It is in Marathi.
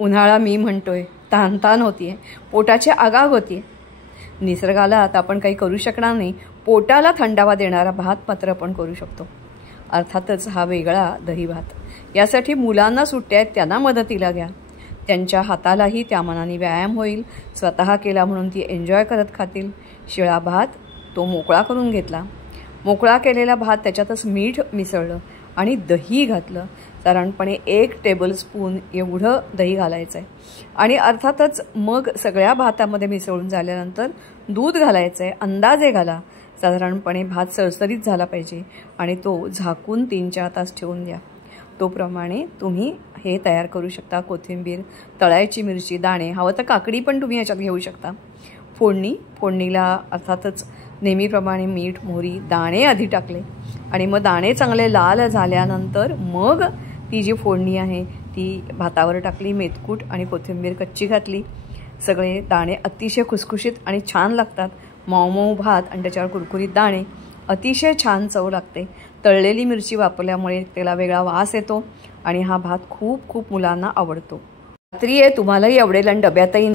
उन्हाळा मी म्हणतोय, ताणताण होतीये, पोटाची आगाग होतीये. निसर्गाला आता आपण काही करू शकणार नाही. पोटाला थंडावा देणारा भात मात्र आपण करू शकतो. अर्थातच हा वेगळा दही भात. यासाठी मुलांना सुट्ट्या आहेत, त्यांना मदतीला घ्या. त्यांच्या हातालाही त्या मनाने व्यायाम होईल. स्वतः केला म्हणून ती एन्जॉय करत खातील. शिळा भात तो मोकळा करून घेतला. मोकळा केलेला भात त्याच्यातच मीठ मिसळलं आणि दही घातलं. साधारणपणे 1 टेबलस्पून एवढं दही घालायचं आहे. आणि अर्थातच मग सगळ्या भातामध्ये मिसळून झाल्यानंतर दूध घालायचं आहे. अंदाजे घाला. साधारणपणे भात सरसरीत झाला पाहिजे आणि तो झाकून 3-4 तास ठेवून द्या. तोप्रमाणे तुम्ही हे तयार करू शकता. कोथिंबीर, तळायची मिरची, दाणे, हवं तर काकडी पण तुम्ही याच्यात घेऊ शकता. फोडणीला अर्थातच नेहमीप्रमाणे मीठ, मोहरी, दाणे आधी टाकले आणि मग दाणे चांगले लाल झाल्यानंतर मग ती जी फोडणी आहे ती भातावर टाकली. मेथकूट आणि कोथिंबीर कच्ची घातली. सगळे दाणे अतिशय खुसखुशीत आणि छान लागतात. मऊ भात आणि त्याच्यावर कुरकुरीत दाणे, अतिशय छान चव लागते. तळलेली मिरची वापरल्यामुळे त्याला वेगळा वास येतो आणि हा भात खूप खूप मुलांना आवडतो. खात्री आहे तुम्हालाही आवडेल आणि डब्यातही